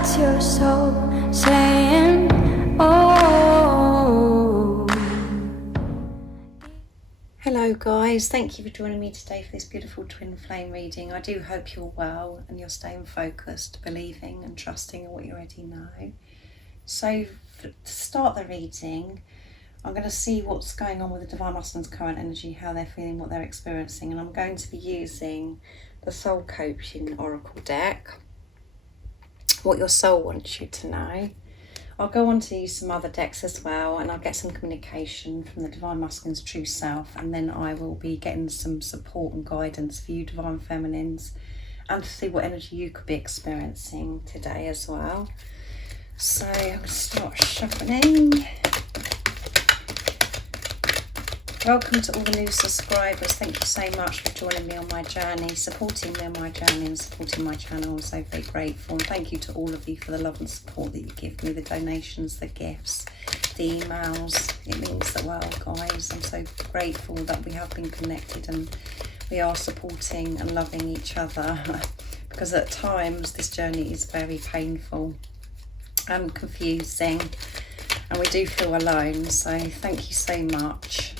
That's your soul saying, oh. Hello guys, thank you for joining me today for this beautiful twin flame reading. I do hope you're well and you're staying focused, believing and trusting in what you already know. So to start the reading, I'm going to see what's going on with the Divine Masculine's current energy, how they're feeling, what they're experiencing, and I'm going to be using the Soul Coaching Oracle deck, what your soul wants you to know. I'll go on to use some other decks as well, and I'll get some communication from the Divine Masculine's true self, and then I will be getting some support and guidance for you Divine Feminines, and to see what energy you could be experiencing today as well. So I'm going to start shuffling. Welcome to all the new subscribers. Thank you so much for joining me on my journey, supporting me on my journey and supporting my channel. I'm so very grateful, and thank you to all of you for the love and support that you give me, the donations, the gifts, the emails. It means the world, guys. I'm so grateful that we have been connected and we are supporting and loving each other, because at times this journey is very painful and confusing and we do feel alone, so thank you so much.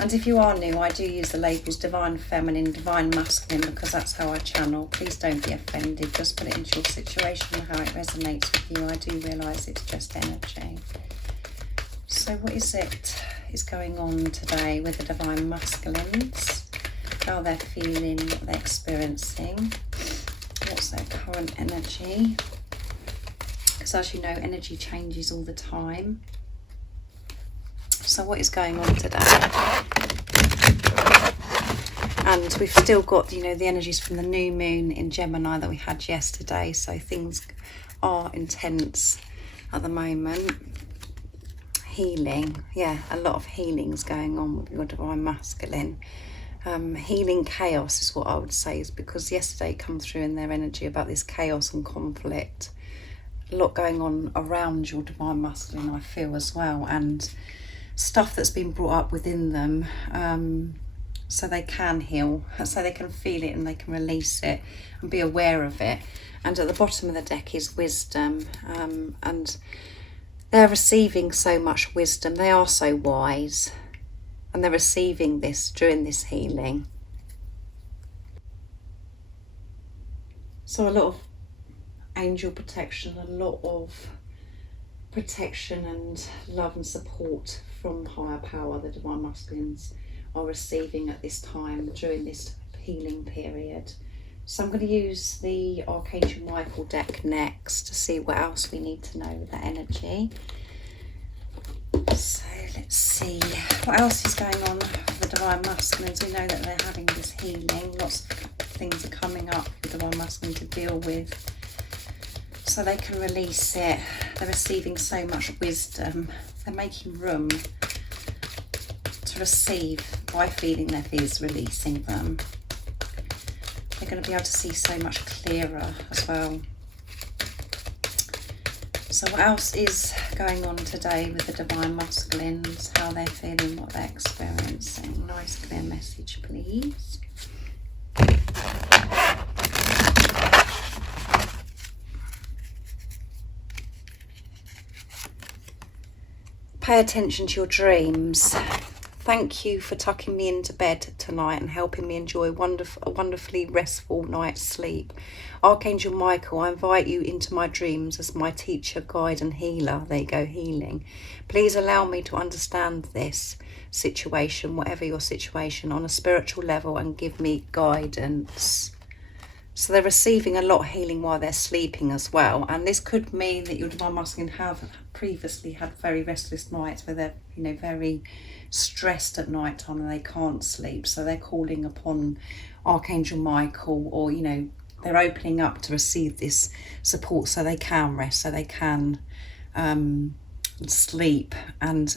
And if you are new, I do use the labels Divine Feminine, Divine Masculine, because that's how I channel. Please don't be offended, just put it into your situation and how it resonates with you. I do realise it's just energy. So what is going on today with the Divine Masculines? How they're feeling, what they're experiencing, what's their current energy? Because as you know, energy changes all the time. So what is going on today? And we've still got, you know, the energies from the new moon in Gemini that we had yesterday. So things are intense at the moment. Healing, yeah, a lot of healing's going on with your Divine Masculine. Healing chaos is what I would say, is because yesterday come through in their energy about this chaos and conflict. A lot going on around your Divine Masculine, I feel, as well, and stuff that's been brought up within them, so they can heal, so they can feel it and they can release it and be aware of it. And at the bottom of the deck is wisdom, and they're receiving so much wisdom. They are so wise and they're receiving this during this healing. So a lot of angel protection, a lot of protection and love and support from higher power the Divine Masculines are receiving at this time during this healing period. So I'm going to use the Archangel Michael deck next to see what else we need to know with that energy. So let's see what else is going on with the Divine Masculines. We know that they're having this healing. Lots of things are coming up for the Divine Masculine to deal with, so they can release it. They're receiving so much wisdom. They're making room to receive by feeling their fears, releasing them. They're going to be able to see so much clearer as well. So what else is going on today with the Divine Masculines? How they're feeling, what they're experiencing. Nice clear message, please. Pay attention to your dreams. Thank you for tucking me into bed tonight and helping me enjoy a wonderfully restful night's sleep. Archangel Michael, I invite you into my dreams as my teacher, guide and healer. There you go, healing. Please allow me to understand this situation, whatever your situation, on a spiritual level, and give me guidance. So they're receiving a lot of healing while they're sleeping as well. And this could mean that your Divine Masculine have previously had very restless nights where they're, you know, very stressed at night time and they can't sleep. So they're calling upon Archangel Michael, or, you know, they're opening up to receive this support so they can rest, so they can sleep. And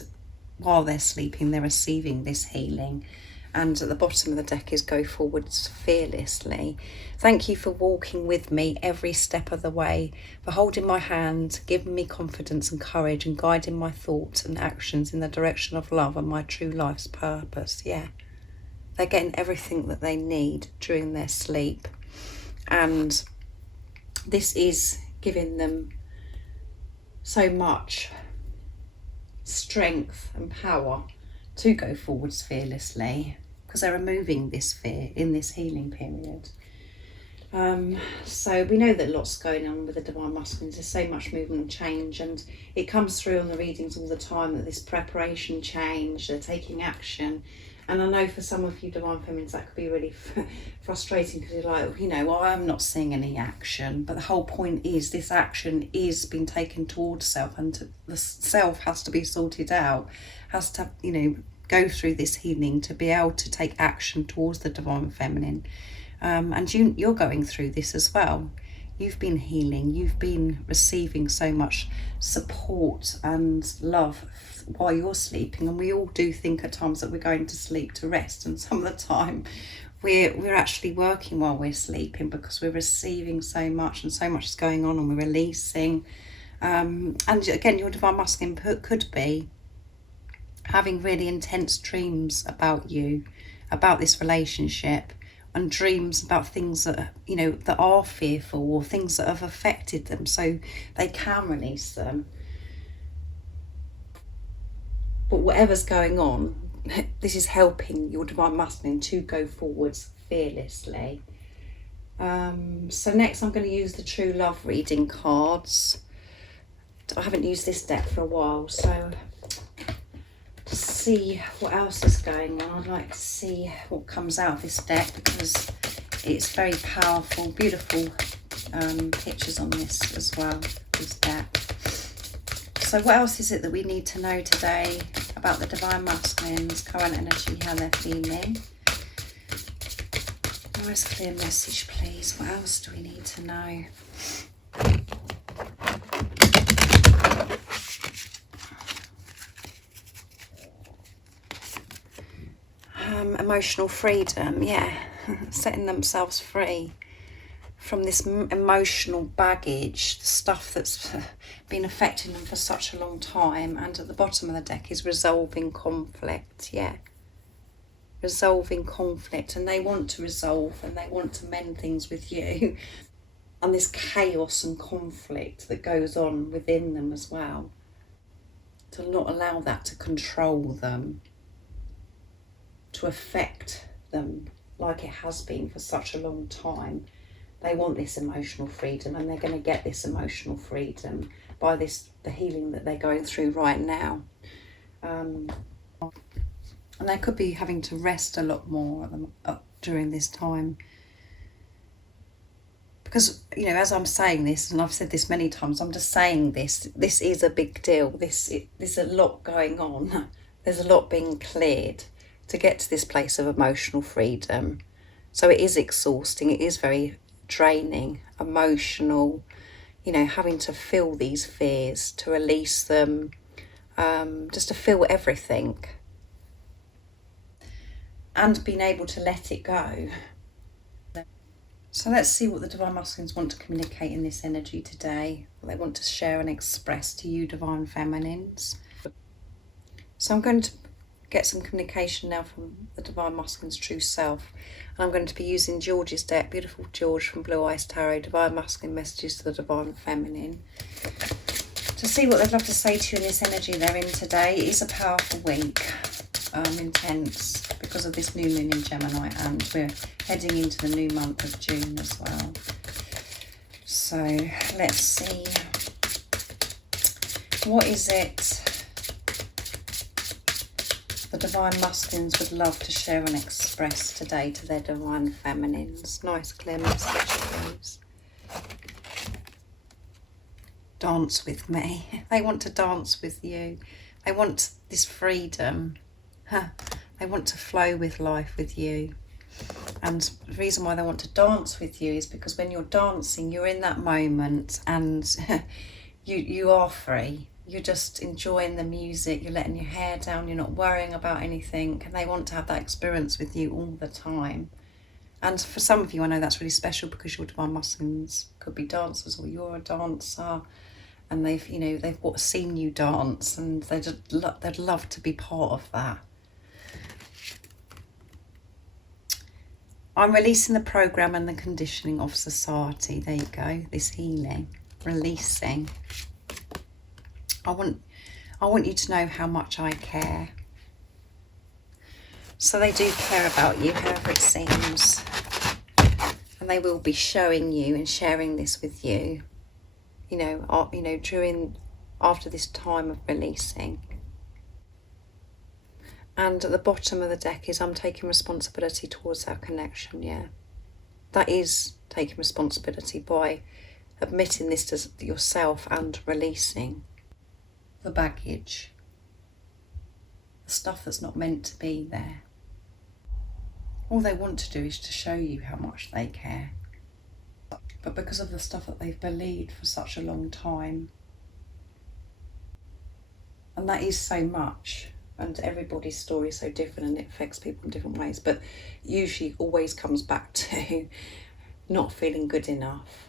while they're sleeping, they're receiving this healing. And at the bottom of the deck is go forwards fearlessly. Thank you for walking with me every step of the way, for holding my hand, giving me confidence and courage, and guiding my thoughts and actions in the direction of love and my true life's purpose. Yeah, they're getting everything that they need during their sleep. And this is giving them so much strength and power to go forwards fearlessly, because they're removing this fear in this healing period. So we know that lots going on with the Divine Masculines. There's so much movement and change, and it comes through on the readings all the time that this preparation change, they're taking action. And I know for some of you Divine Feminines that could be really frustrating, because you're like, you know, well, I'm not seeing any action. But the whole point is this action is being taken towards self, and the self has to be sorted out, has to, you know, go through this healing to be able to take action towards the Divine Feminine. And you're going through this as well. You've been healing, you've been receiving so much support and love while you're sleeping. And we all do think at times that we're going to sleep to rest, and some of the time we're actually working while we're sleeping, because we're receiving so much, and so much is going on, and we're releasing. And again, your Divine Masculine could be having really intense dreams about you, about this relationship, and dreams about things that, you know, that are fearful, or things that have affected them, so they can release them. But whatever's going on, this is helping your Divine Masculine to go forwards fearlessly. So next I'm going to use the True Love reading cards. I haven't used this deck for a while, so to see what else is going on, I'd like to see what comes out of this deck, because it's very powerful, beautiful pictures on this as well, this deck. So what else is it that we need to know today about the Divine Masculines, current energy, how they're feeling? Nice clear message, please. What else do we need to know? Emotional freedom, yeah. Setting themselves free from this emotional baggage, the stuff that's been affecting them for such a long time. And at the bottom of the deck is resolving conflict, yeah. Resolving conflict, and they want to resolve, and they want to mend things with you. And this chaos and conflict that goes on within them as well, to not allow that to control them, to affect them like it has been for such a long time. They want this emotional freedom, and they're going to get this emotional freedom by the healing that they're going through right now. And they could be having to rest a lot more during this time. Because, you know, as I'm saying this, and I've said this many times, I'm just saying this is a big deal. There's a lot going on. There's a lot being cleared to get to this place of emotional freedom. So it is exhausting, it is very draining, emotional, you know, having to feel these fears, to release them, just to feel everything, and being able to let it go. So let's see what the Divine Masculines want to communicate in this energy today, what they want to share and express to you Divine Feminines. So I'm going to get some communication now from the Divine Masculine's true self, and I'm going to be using George's deck, beautiful George from Blue Eyes Tarot, Divine Masculine Messages to the Divine Feminine, to see what they'd love to say to you in this energy they're in today. It is a powerful week, intense, because of this new moon in Gemini, and we're heading into the new month of June as well. So let's see, what is it the Divine Masculines would love to share and express today to their Divine Feminines? Nice clear message, please. Dance with me. They want to dance with you. They want this freedom. They want to flow with life with you. And the reason why they want to dance with you is because when you're dancing, you're in that moment, and you are free. You're just enjoying the music, you're letting your hair down, you're not worrying about anything, and they want to have that experience with you all the time. And for some of you, I know that's really special, because your Divine Masculines could be dancers, or you're a dancer, and they've seen you dance, and they'd love to be part of that. I'm releasing the program and the conditioning of society. There you go, this healing. releasing. I want you to know how much I care. So they do care about you, however it seems. And they will be showing you and sharing this with you, after this time of releasing. And at the bottom of the deck is I'm taking responsibility towards our connection, yeah. That is taking responsibility by admitting this to yourself and releasing the baggage, the stuff that's not meant to be there. All they want to do is to show you how much they care. But because of the stuff that they've believed for such a long time, and that is so much, and everybody's story is so different and it affects people in different ways, but usually always comes back to not feeling good enough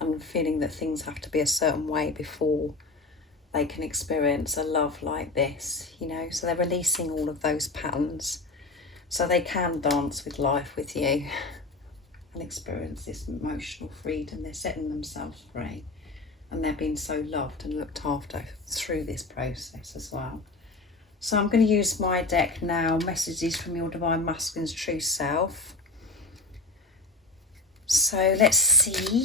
and feeling that things have to be a certain way before they can experience a love like this, So they're releasing all of those patterns so they can dance with life with you and experience this emotional freedom. They're setting themselves free. And they're being so loved and looked after through this process as well. So I'm going to use my deck now, Messages from Your Divine Masculine's True Self. So let's see.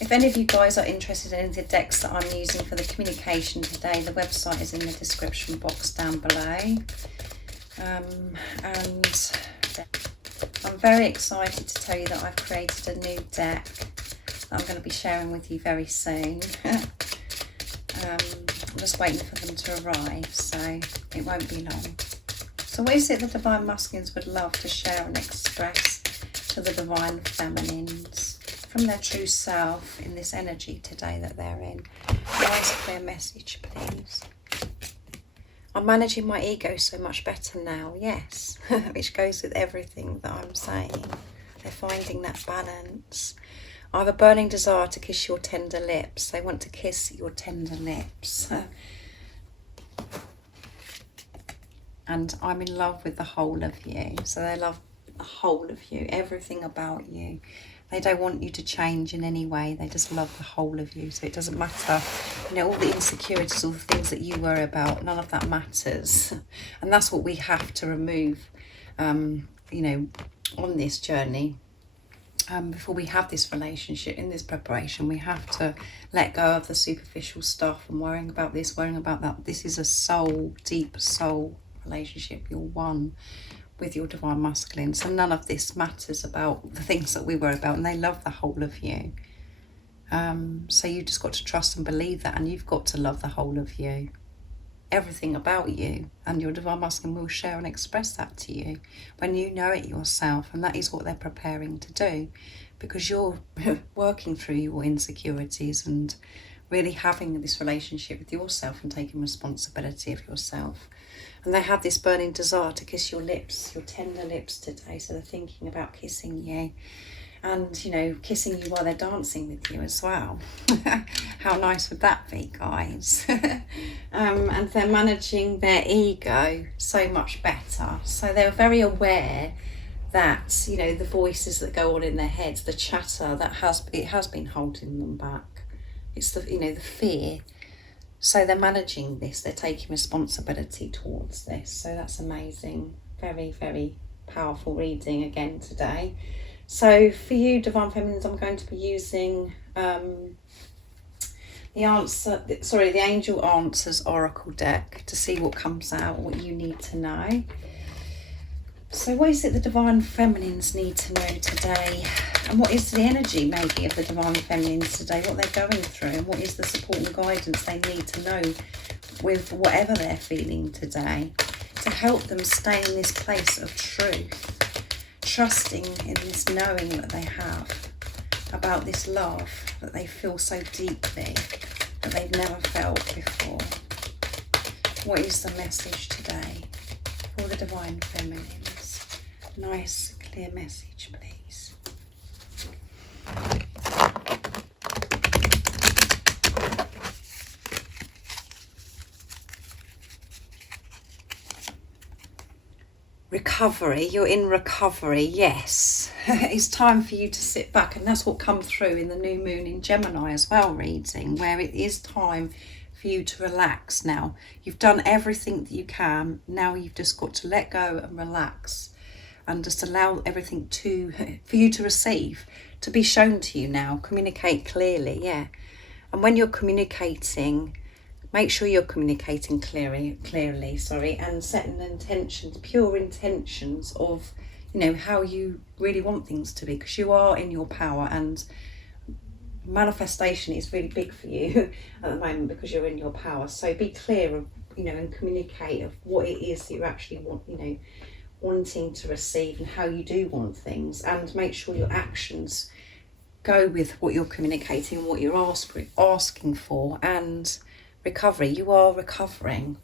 If any of you guys are interested in the decks that I'm using for the communication today, the website is in the description box down below. And I'm very excited to tell you that I've created a new deck that I'm going to be sharing with you very soon. I'm just waiting for them to arrive, so it won't be long. So what is it the Divine Masculines would love to share and express to the Divine Feminines from their true self in this energy today that they're in? Nice clear message, please. I'm managing my ego so much better now, yes, which goes with everything that I'm saying. They're finding that balance. I have a burning desire to kiss your tender lips. They want to kiss your tender lips. And I'm in love with the whole of you. So they love the whole of you, everything about you. They don't want you to change in any way. They just love the whole of you. So it doesn't matter, all the insecurities, all the things that you worry about, none of that matters. And that's what we have to remove, on this journey. Before we have this relationship, in this preparation, we have to let go of the superficial stuff and worrying about this, worrying about that. This is a soul, deep soul relationship. You're one with your Divine Masculine. So none of this matters about the things that we worry about, and they love the whole of you. So you just got to trust and believe that, and you've got to love the whole of you. Everything about you, and your Divine Masculine will share and express that to you when you know it yourself, and that is what they're preparing to do, because you're working through your insecurities and really having this relationship with yourself and taking responsibility of yourself. And they have this burning desire to kiss your lips, your tender lips today. So they're thinking about kissing you and, kissing you while they're dancing with you as well. How nice would that be, guys? And they're managing their ego so much better. So they're very aware that, the voices that go on in their heads, the chatter that has been holding them back. It's the fear. So they're managing this, they're taking responsibility towards this. So that's amazing. Very, very powerful reading again today. So for you, Divine Feminines, I'm going to be using the Angel Answers Oracle deck to see what comes out, what you need to know. So what is it the Divine Feminines need to know today? And what is the energy maybe of the Divine Feminines today? What they're going through, and what is the support and guidance they need to know with whatever they're feeling today to help them stay in this place of truth, trusting in this knowing that they have about this love that they feel so deeply that they've never felt before. What is the message today for the Divine Feminines? Nice, clear message, please. recovery. You're in recovery, yes. It's time for you to sit back, and that's what come through in the new moon in Gemini as well reading, where it is time for you to relax now. You've done everything that you can. Now you've just got to let go and relax and just allow everything for you to receive, to be shown to you now. Communicate clearly, yeah. And when you're communicating, make sure you're communicating clearly, and setting intentions, pure intentions of, how you really want things to be, because you are in your power, and manifestation is really big for you at the moment because you're in your power. So be clear of, and communicate of what it is that you actually want, wanting to receive, and how you do want things, and make sure your actions go with what you're communicating, what you're asking for. And recovery, you are recovering.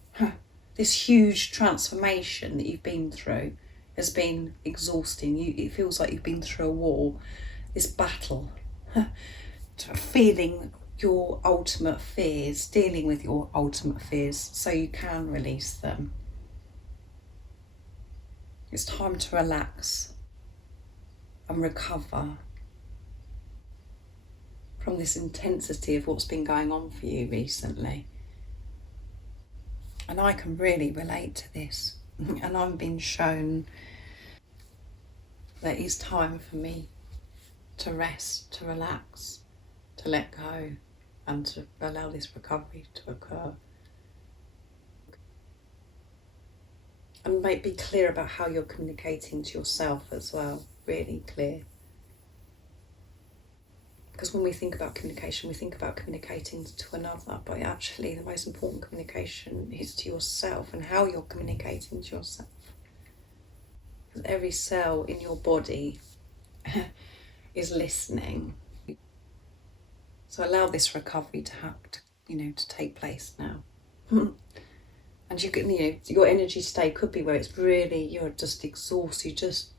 This huge transformation that you've been through has been exhausting. It feels like you've been through a war, this battle, feeling your ultimate fears, dealing with your ultimate fears so you can release them. It's time to relax and recover from this intensity of what's been going on for you recently. And I can really relate to this. And I'm being shown that it's time for me to rest, to relax, to let go, and to allow this recovery to occur. And be clear about how you're communicating to yourself as well, really clear. Because when we think about communication, we think about communicating to another, but actually the most important communication is to yourself, and how you're communicating to yourself. Because every cell in your body is listening. So allow this recovery to take place now. And you can, your energy state could be where it's really, you're just exhausted, just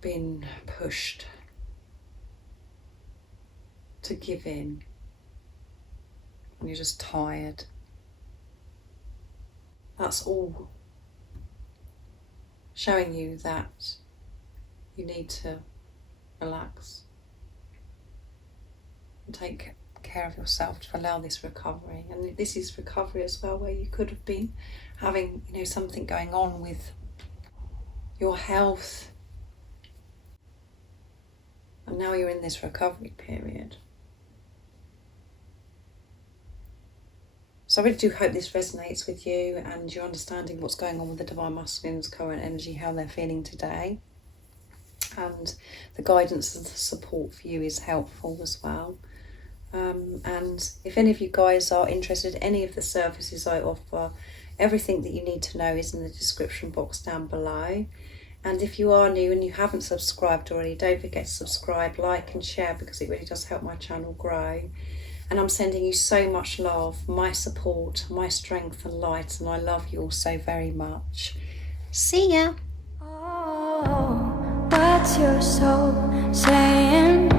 being pushed to give in, and you're just tired. That's all showing you that you need to relax and take care of yourself to allow this recovery. And this is recovery as well, where you could have been having something going on with your health, and now you're in this recovery period. So I really do hope this resonates with you, and you're understanding what's going on with the Divine Masculine's current energy, how they're feeling today. And the guidance and the support for you is helpful as well. And if any of you guys are interested in any of the services I offer, everything that you need to know is in the description box down below. And if you are new and you haven't subscribed already, don't forget to subscribe, like and share, because it really does help my channel grow. And I'm sending you so much love, my support, my strength and light, and I love you all so very much. See ya! Oh, what's your soul saying?